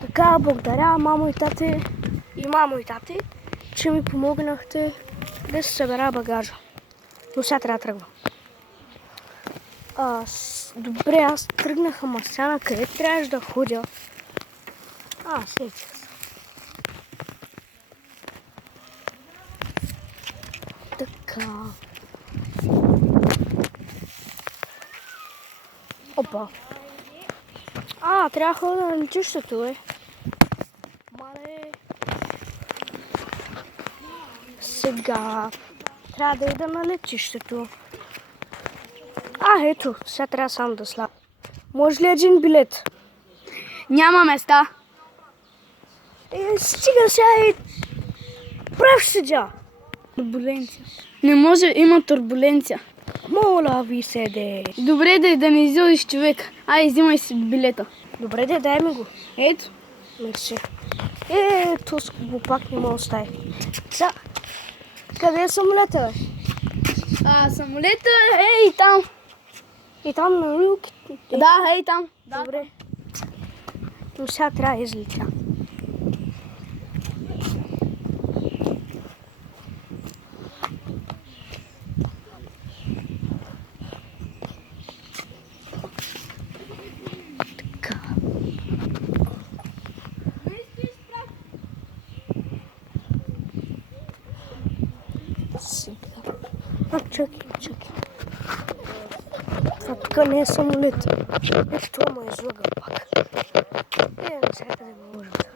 Така, благодаря мамо и тати, че ми помогнахте да се събера багажа. Но сега трябва да тръгвам. Добре, аз тръгнах, ама сега на къде трябваше да ходя? Сетих се. Така. Опа. Трябва да ходя на летището, Мале. Сега трябва да ида на летището. Ето, сега трябва само да слабя. Може ли един билет? Няма места. Стига сега прав седя. Турбуленция. Не може, има турбуленция. Моля ви се, де. Добре, да не излизаш човек. Взимай си билета. Добре, дай ми го. Ето. Мерси. Ето, с глупак не мога остави. Къде е самолета, бе? Самолета и там. И там на люките? Да, и там. Добре. Но сега трябва да излетя. Така. Чакай. Това тук не е самолет. Ето това ме излага пак. Навсякъде ме лъжат.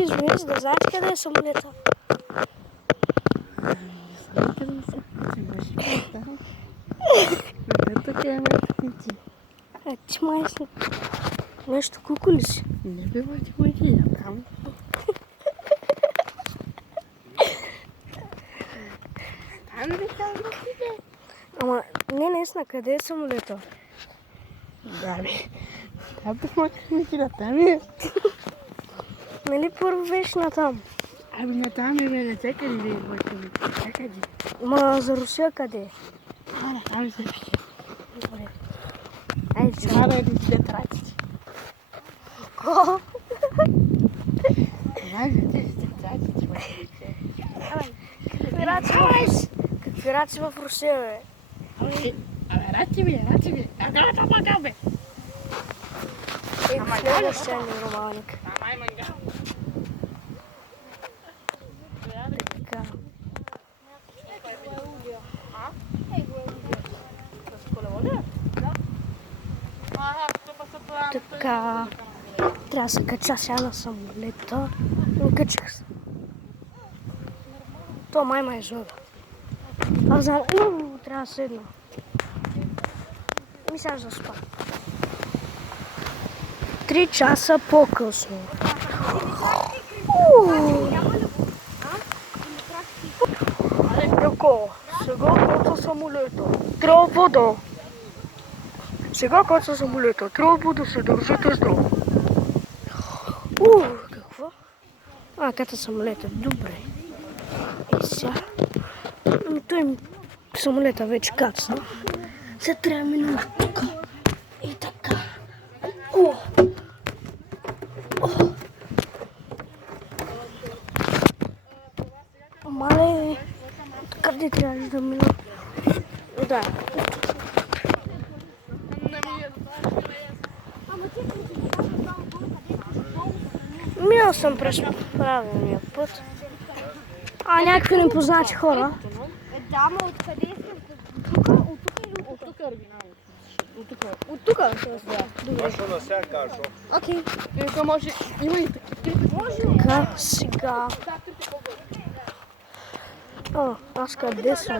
Извинете, да знаете къде е самолета? Ти май си нещо кукули си. Не бива ти го иди там. Ама, не, наистина, къде е самолета? Там посмотрим на там е. Нали първо беше натам? Натам е, на всякъде да е. Ма за Русия къде? Там се пише. Добре. Айде, Това да е да ти траците. Ко? Какви раци в Русия, бе? Раци ми. Бе. Следващия ни романик. Така. Така. Трябва да се кача сега на самолета. Не качих се. То май излага. Аз знам, трябва да седна. Сега ще заспа. 3 часа по-късно. Така, сега каца самолета. Трябва да се държите здраво. Какво? Каца самолета. Добре. И сега. Той самолета вече каца. Сега трябва да минем тук. И така. Мале, къде трябваше да мина? Да. Минал съм през правилния път. Някакви непознати хора. Да, ма откъде искам? От тук оригинално. От тук? Добре. Окей. Може, има и такива. Така, сега. Аз къде съм?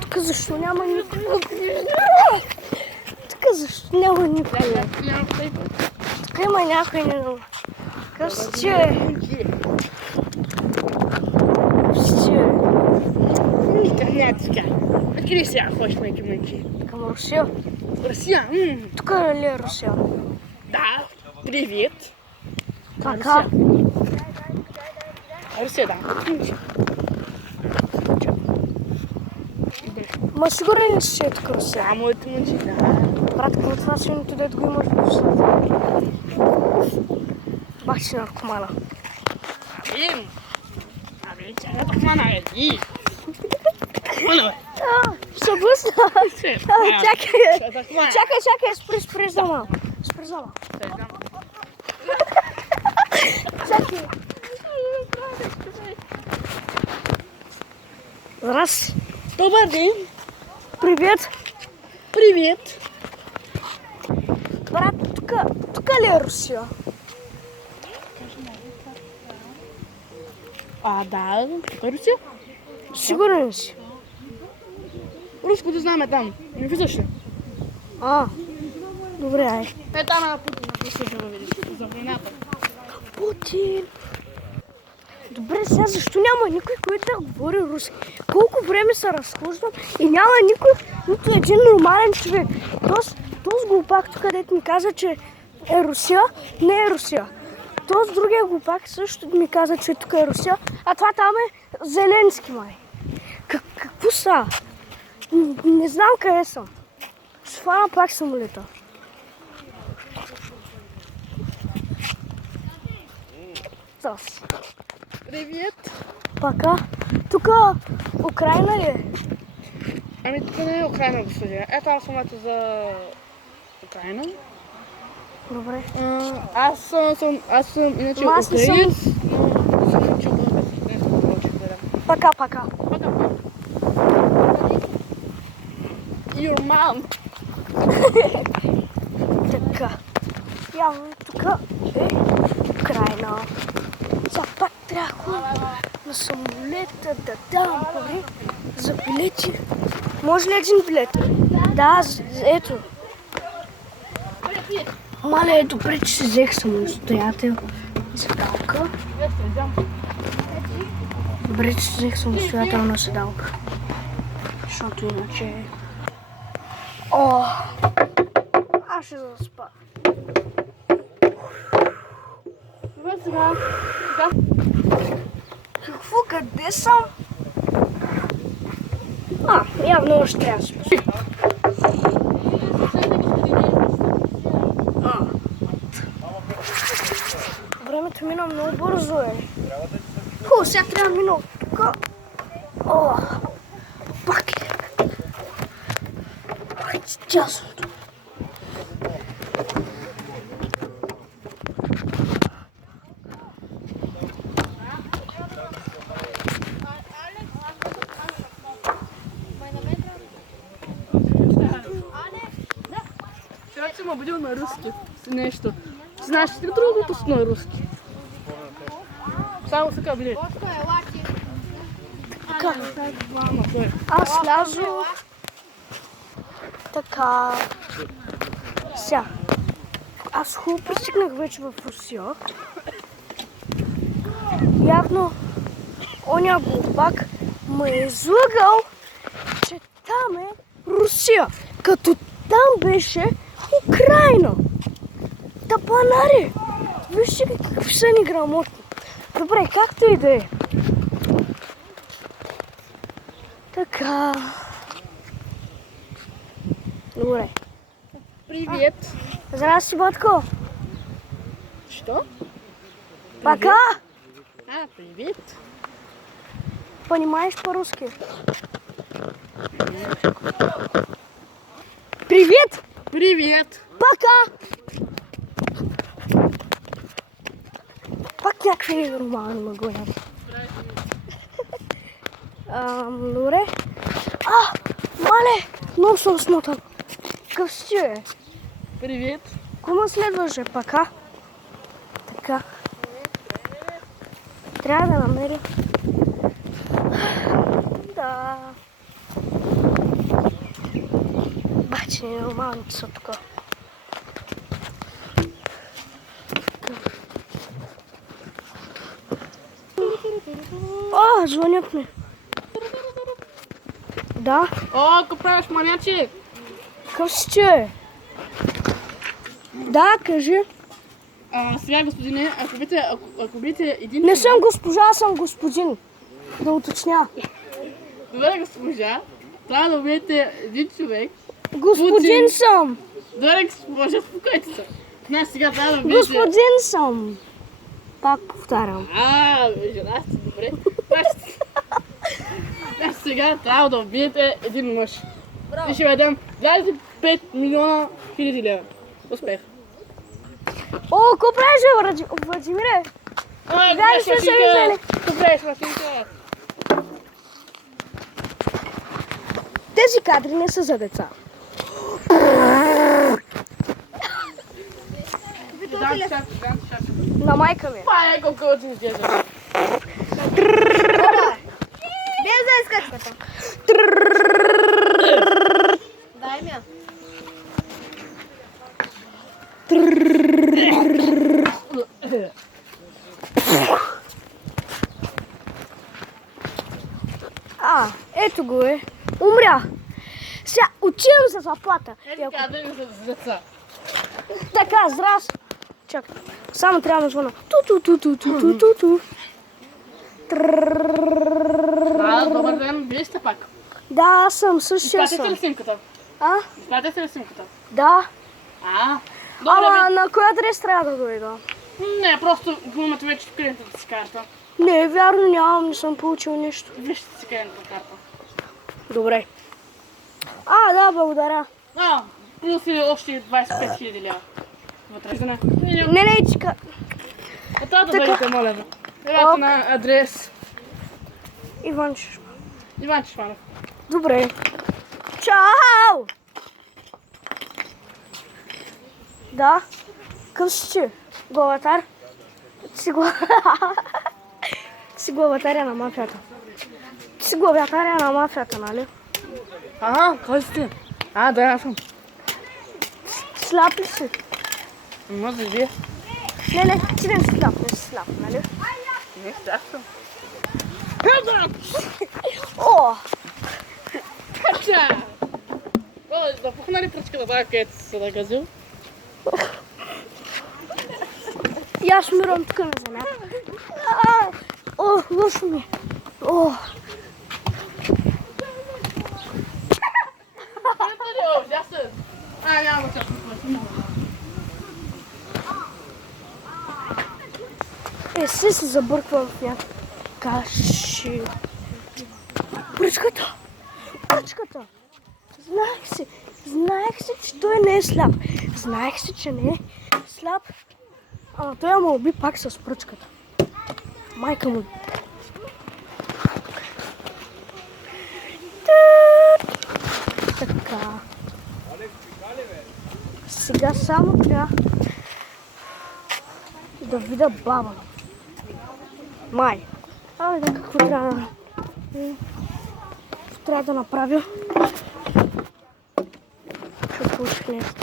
Тук защо няма никой? Тук защо няма никой? Тук има някой не. Какъв си ти, бе? Откъде сега ходиш, майки? Към Русия? Русия? Тук ли е Русия? Да, привет. Така? Русия, да. Ма сигурен ли си, че е тук Русия? Само ето мъчи, да. Брат, какво това синото, дето го имаш в Русия? си наркомана. Абе, тя наркомана е. Моля, Ще бъсна. бе. Чакай, спри за малко. Спри за малко. Чакай. Здрасти. Добър ден. Привет. Привет. Брат, тук ли е Русия? Да, Русия. Сигурен си? Руското знаме там. Не виждаш ли? Добре, ай. Е, там е на Путин, ако ще го видиш. За войната. Путин. Добре, сега защо няма никой, който да говори руски? Колко време се разхождам и няма никой, нито един нормален човек. Този глупак тук, където ми каза, че е Русия, не е Русия. Този другия глупак също ми каза, че тук е Русия, а това там е Зеленски, май. Какво са? Не знам къде съм. Ще фана пак самолета. Зас. Привет. Пока. Тук Украина ли е? Ами тук не е Украина, господин. Ето аз съм за Украина. Добре. Аз съм иначе Аз не съм. украинец, но съм учил български. Нещо повече да. Пока. Your mom. Така. Явно тук е Украина. Сега пак трябва на самолета да дам пари за билети. Може ли един билет? Да, ето. Мале, е добре, че си взех самостоятел. Седалка. Добре, че си взех самостоятелна седалка. Защото иначе... Аз ще заспа. Добре, сега. Какво? Къде съм? Явно още трябва да спа. Времето мина много бързо, сега трябва да мина от тук. Пак е. Тясното. Човек съм обидил на руски. Нещо. Знаеш ли другото на руски? Само така билет. Така. Аз слязох. Така. Сега. Аз хубаво пристигнах вече в Русия. Явно оня глупак ме е излъгал, че там е Русия. Като там беше Украина. Тапанари! Вижте какви са ни грамотни. Добре, както и да е. Така. Добре. Привет. Здрасти, батко. Что? Пока. Привет. Понимаешь по-русски? Привет. Привет. Пока. Пак някакви нормално ме гледат. Добре. Мале, много съм смотан. Какъв си, бе? Привет. Кому следваше? Пока. Така. Трябва да намеря. Да. Баче, нормалните са тук. Звънят ми. Да. Какво правиш, маняче? Какъв си, че? Да, кажи. Сега, господине, ако бидете един... Не съм госпожа, аз съм господин. Да уточня. Добре, госпожа, трябва да бъдете един човек. Господин съм. Добре, госпожа, спокойте се. Знаеш, сега трябва да бъдете... Господин съм. Пак повтарям. Жена сте, добре. Значи сега трябва да убиете един мъж. И ще ви дам 25 милиона хиляди лева. Успех. О, какво правиш, бе, Владимире? Вярно сме се виждали. Добре, машинка. Тези кадри не са за деца. На майка ми. Това е колко ти изглежда. Без да изкачвате. Дай ми я. Ето го е. Умря. Сега отивам за заплата. Е, така да не за деца. Така, здрасти. Чакай. Само трябва да звъна. Ту-ту-ту-ту-ту-ту-ту. Добър ден, вие сте пак. Да, аз съм, същия Изпратите ли съм. снимката? А? Изпратите ли снимката? Да. Добре, Ама на кой адрес трябва да дойда? не, просто имате вече кредитната си карта. Не, вярно нямам, не съм получил нищо. Вижте си кредитната карта. Добре. Да, благодаря. Плюс и още 25 хиляди лева. Вътре. Не, чека. Ето да бъдете, моля ви. Елате на адрес. Иван Чешман. Иван Чешманов. Добре. Чао! Да? Къв си ти? Главатар? Си главатаря на мафията. Ти си главатаря на мафията, нали? Кой сте? Да, аз съм. Сляп ли си? Може да вие. Не, ти не си сляп, не си сляп, нали? Не, аз съм. О! Кача! Да пухна ли пръчката тази, където си се нагазил? И аз умирам тук на земята. Лошо ми. Няма да Се забърквам в някакви каши. Пръчката! Знаех си, че той не е сляп. Знаех си, че не е сляп. Ама той ме уби пак с пръчката. Майка му. Така. Сега само трябва да видя баба. Май. Да, какво трябва да направя? Ще получих нещо.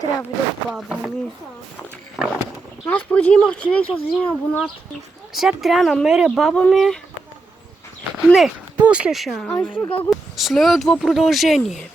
Трябва да видя баба ми. Аз преди имах човек с един абонат. Сега трябва да намеря баба ми. Не, после ще намеря. Следва продължение.